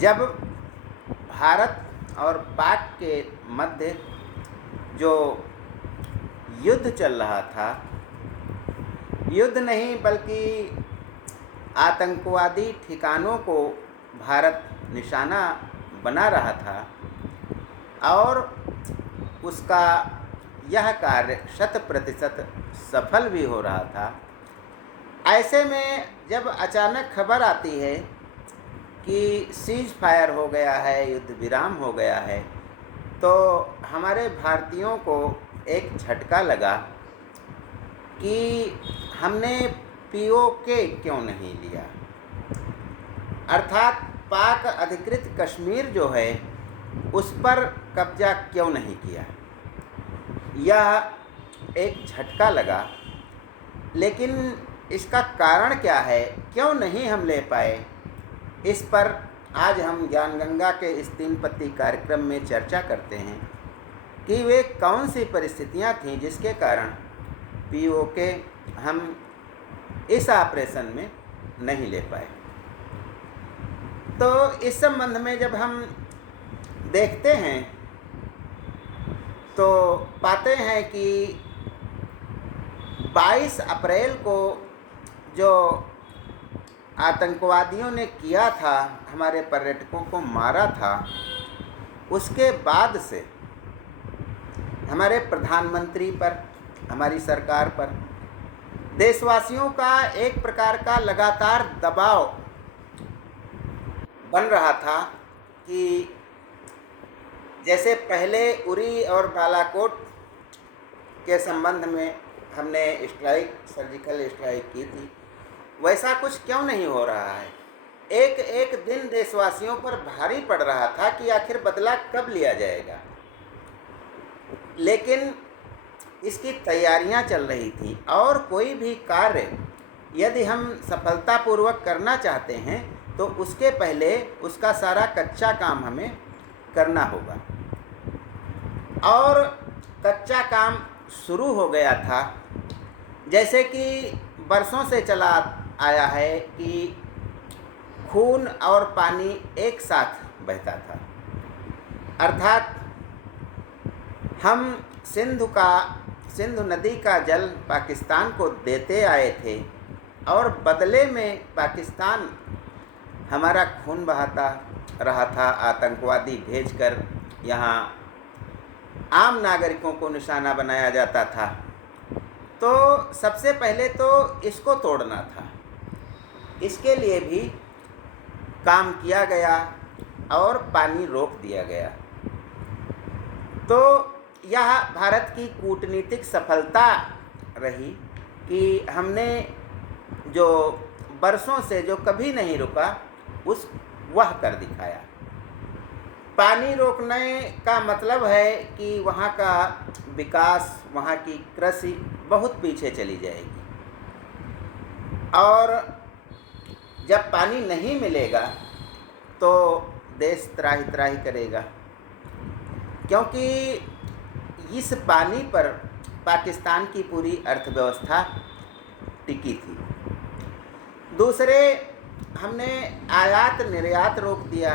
जब भारत और पाक के मध्य जो युद्ध चल रहा था, युद्ध नहीं बल्कि आतंकवादी ठिकानों को भारत निशाना बना रहा था और उसका यह कार्य 100% सफल भी हो रहा था। ऐसे में जब अचानक खबर आती है कि सीज फायर हो गया है, युद्ध विराम हो गया है, तो हमारे भारतीयों को एक झटका लगा कि हमने पीओके क्यों नहीं लिया, अर्थात पाक अधिकृत कश्मीर जो है उस पर कब्जा क्यों नहीं किया। यह एक झटका लगा, लेकिन इसका कारण क्या है, क्यों नहीं हम ले पाए, इस पर आज हम ज्ञानगंगा के इस 3 पत्ती कार्यक्रम में चर्चा करते हैं कि वे कौन सी परिस्थितियां थीं जिसके कारण पीओके हम इस ऑपरेशन में नहीं ले पाए। तो इस संबंध में जब हम देखते हैं तो पाते हैं कि 22 अप्रैल को जो आतंकवादियों ने किया था, हमारे पर्यटकों को मारा था, उसके बाद से हमारे प्रधानमंत्री पर, हमारी सरकार पर, देशवासियों का एक प्रकार का लगातार दबाव बन रहा था कि जैसे पहले उरी और बालाकोट के संबंध में हमने स्ट्राइक, सर्जिकल स्ट्राइक की थी, वैसा कुछ क्यों नहीं हो रहा है। एक एक दिन देशवासियों पर भारी पड़ रहा था कि आखिर बदला कब लिया जाएगा, लेकिन इसकी तैयारियां चल रही थी और कोई भी कार्य यदि हम सफलतापूर्वक करना चाहते हैं तो उसके पहले उसका सारा कच्चा काम हमें करना होगा। और कच्चा काम शुरू हो गया था, जैसे कि बरसों से चला आया है कि खून और पानी एक साथ बहता था, अर्थात हम सिंधु नदी का जल पाकिस्तान को देते आए थे और बदले में पाकिस्तान हमारा खून बहाता रहा था, आतंकवादी भेजकर यहाँ आम नागरिकों को निशाना बनाया जाता था। तो सबसे पहले तो इसको तोड़ना था, इसके लिए भी काम किया गया और पानी रोक दिया गया। तो यह भारत की कूटनीतिक सफलता रही कि हमने जो बरसों से जो कभी नहीं रुका वह कर दिखाया। पानी रोकने का मतलब है कि वहाँ का विकास, वहाँ की कृषि बहुत पीछे चली जाएगी और जब पानी नहीं मिलेगा तो देश त्राही त्राही करेगा, क्योंकि इस पानी पर पाकिस्तान की पूरी अर्थव्यवस्था टिकी थी। दूसरे, हमने आयात निर्यात रोक दिया,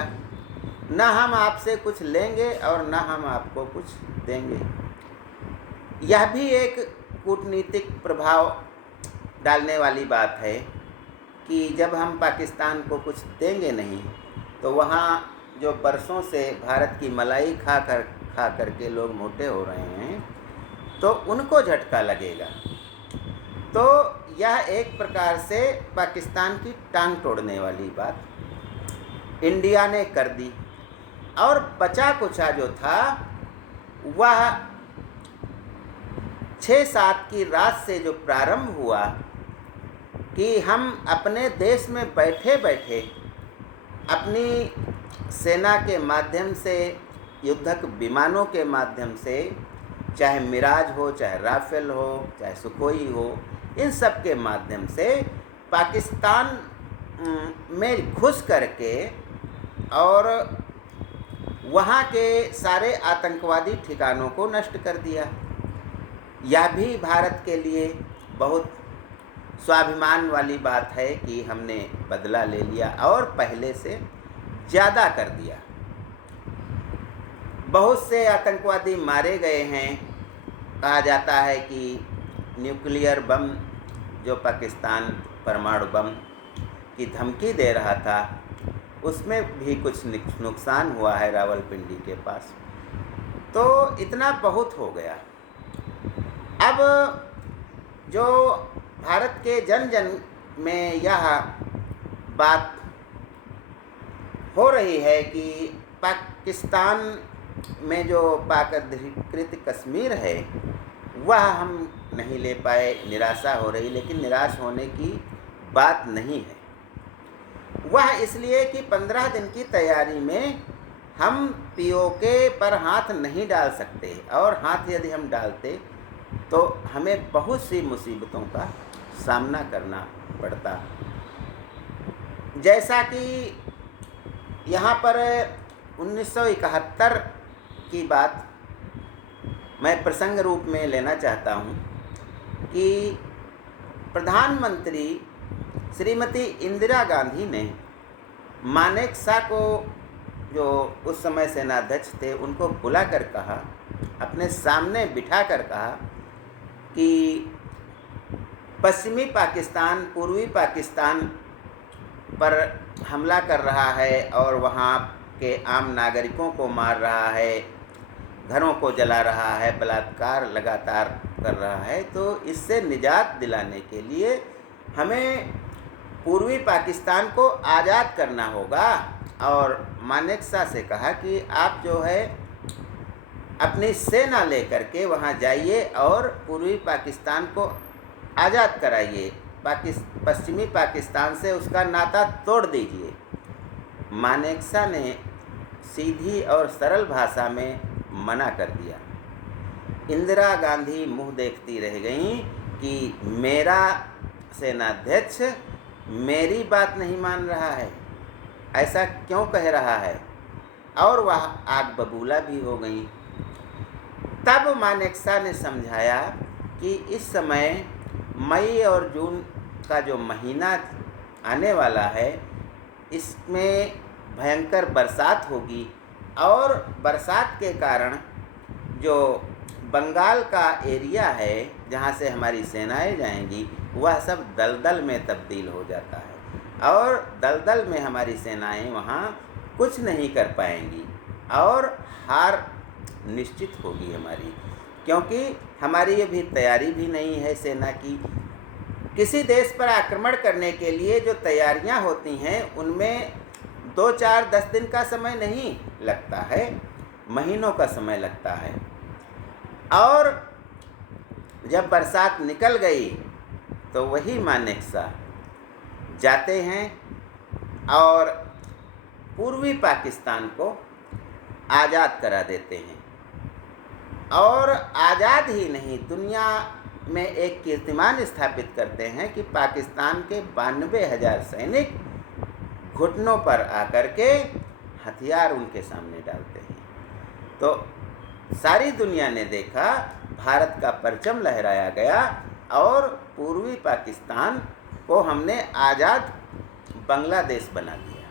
न हम आपसे कुछ लेंगे और न हम आपको कुछ देंगे। यह भी एक कूटनीतिक प्रभाव डालने वाली बात है कि जब हम पाकिस्तान को कुछ देंगे नहीं तो वहाँ जो बरसों से भारत की मलाई खा कर के लोग मोटे हो रहे हैं तो उनको झटका लगेगा। तो यह एक प्रकार से पाकिस्तान की टांग तोड़ने वाली बात इंडिया ने कर दी और बचा कुचा जो था वह 6-7 की रात से जो प्रारंभ हुआ कि हम अपने देश में बैठे बैठे अपनी सेना के माध्यम से, युद्धक विमानों के माध्यम से, चाहे मिराज हो, चाहे राफेल हो, चाहे सुखोई हो, इन सब के माध्यम से पाकिस्तान में घुस करके और वहाँ के सारे आतंकवादी ठिकानों को नष्ट कर दिया। यह भी भारत के लिए बहुत स्वाभिमान वाली बात है कि हमने बदला ले लिया और पहले से ज़्यादा कर दिया। बहुत से आतंकवादी मारे गए हैं। कहा जाता है कि न्यूक्लियर बम जो पाकिस्तान परमाणु बम की धमकी दे रहा था, उसमें भी कुछ नुकसान हुआ है रावलपिंडी के पास। तो इतना बहुत हो गया। अब जो भारत के जन जन में यह बात हो रही है कि पाकिस्तान में जो पाक अधिकृत कश्मीर है वह हम नहीं ले पाए, निराशा हो रही। लेकिन निराश होने की बात नहीं है। वह इसलिए कि 15 दिन की तैयारी में हम पीओके पर हाथ नहीं डाल सकते, और हाथ यदि हम डालते तो हमें बहुत सी मुसीबतों का सामना करना पड़ता। जैसा कि यहाँ पर 1971 की बात मैं प्रसंग रूप में लेना चाहता हूँ कि प्रधानमंत्री श्रीमती इंदिरा गांधी ने मानेकशॉ को, जो उस समय सेनाध्यक्ष थे, उनको बुलाकर कहा, अपने सामने बिठाकर कहा कि पश्चिमी पाकिस्तान पूर्वी पाकिस्तान पर हमला कर रहा है और वहाँ के आम नागरिकों को मार रहा है, घरों को जला रहा है, बलात्कार लगातार कर रहा है। तो इससे निजात दिलाने के लिए हमें पूर्वी पाकिस्तान को आज़ाद करना होगा। और मानेकशॉ से कहा कि आप जो है अपनी सेना लेकर के वहाँ जाइए और पूर्वी पाकिस्तान को आज़ाद कराइए, पश्चिमी पाकिस्तान से उसका नाता तोड़ दीजिए। मानेकशॉ ने सीधी और सरल भाषा में मना कर दिया। इंदिरा गांधी मुँह देखती रह गईं कि मेरा सेनाध्यक्ष मेरी बात नहीं मान रहा है, ऐसा क्यों कह रहा है, और वह आग बबूला भी हो गई। तब मानेकशॉ ने समझाया कि इस समय मई और जून का जो महीना आने वाला है, इसमें भयंकर बरसात होगी, और बरसात के कारण जो बंगाल का एरिया है जहाँ से हमारी सेनाएं जाएंगी, वह सब दलदल में तब्दील हो जाता है, और दलदल में हमारी सेनाएं वहाँ कुछ नहीं कर पाएंगी और हार निश्चित होगी हमारी, क्योंकि हमारी अभी तैयारी भी नहीं है सेना की। किसी देश पर आक्रमण करने के लिए जो तैयारियां होती हैं उनमें 2, 4, 10 दिन का समय नहीं लगता है, महीनों का समय लगता है। और जब बरसात निकल गई तो वही मानेकशॉ जाते हैं और पूर्वी पाकिस्तान को आज़ाद करा देते हैं। और आज़ाद ही नहीं, दुनिया में एक कीर्तिमान स्थापित करते हैं कि पाकिस्तान के 92,000 सैनिक घुटनों पर आकर के हथियार उनके सामने डालते हैं। तो सारी दुनिया ने देखा, भारत का परचम लहराया गया और पूर्वी पाकिस्तान को हमने आज़ाद बांग्लादेश बना दिया।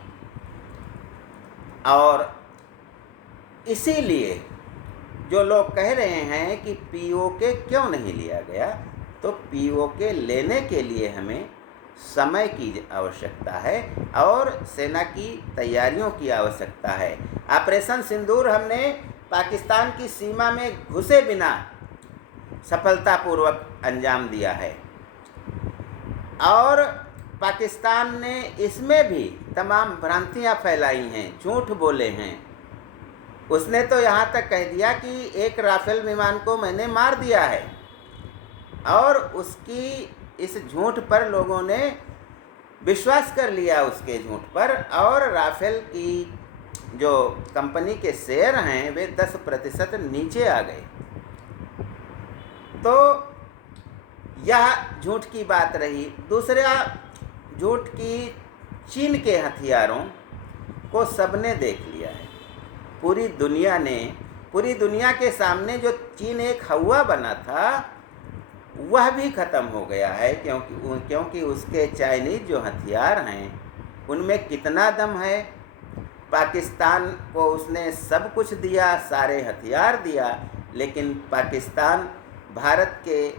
और इसीलिए जो लोग कह रहे हैं कि पीओके क्यों नहीं लिया गया, तो पीओके लेने के लिए हमें समय की आवश्यकता है और सेना की तैयारियों की आवश्यकता है। ऑपरेशन सिंदूर हमने पाकिस्तान की सीमा में घुसे बिना सफलतापूर्वक अंजाम दिया है, और पाकिस्तान ने इसमें भी तमाम भ्रांतियां फैलाई हैं, झूठ बोले हैं। उसने तो यहाँ तक कह दिया कि एक राफेल विमान को मैंने मार दिया है, और उसकी इस झूठ पर लोगों ने विश्वास कर लिया, उसके झूठ पर। और राफेल की जो कंपनी के शेयर हैं वे 10% नीचे आ गए। तो यह झूठ की बात रही। दूसरा झूठ की, चीन के हथियारों को सबने देख लिया है, पूरी दुनिया ने। पूरी दुनिया के सामने जो चीन एक हवा बना था वह भी ख़त्म हो गया है, क्योंकि उसके चाइनीज़ जो हथियार हैं उनमें कितना दम है पाकिस्तान को उसने सब कुछ दिया, सारे हथियार दिया, लेकिन पाकिस्तान भारत के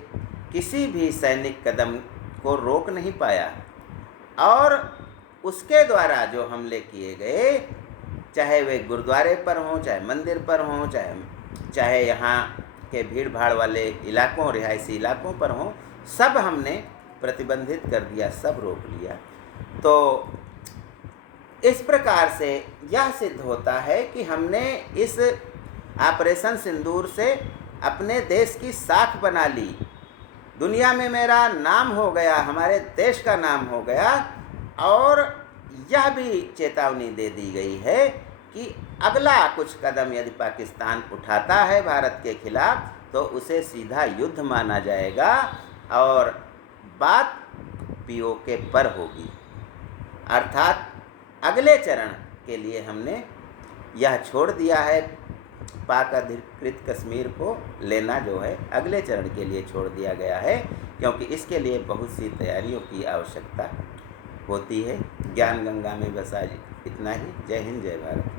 किसी भी सैनिक कदम को रोक नहीं पाया। और उसके द्वारा जो हमले किए गए, चाहे वे गुरुद्वारे पर हों, चाहे मंदिर पर हों, चाहे यहाँ के भीड़ भाड़ वाले इलाकों, रिहायशी इलाकों पर हों, सब हमने प्रतिबंधित कर दिया, सब रोक लिया। तो इस प्रकार से यह सिद्ध होता है कि हमने इस ऑपरेशन सिंदूर से अपने देश की साख बना ली, दुनिया में मेरा नाम हो गया, हमारे देश का नाम हो गया। और यह भी चेतावनी दे दी गई है कि अगला कुछ कदम यदि पाकिस्तान उठाता है भारत के खिलाफ, तो उसे सीधा युद्ध माना जाएगा और बात पीओके पर होगी। अर्थात अगले चरण के लिए हमने यह छोड़ दिया है, पाक अधिकृत कश्मीर को लेना जो है अगले चरण के लिए छोड़ दिया गया है, क्योंकि इसके लिए बहुत सी तैयारियों की आवश्यकता होती है। ज्ञान गंगा में बस आज इतना ही। जय हिंद, जय भारत।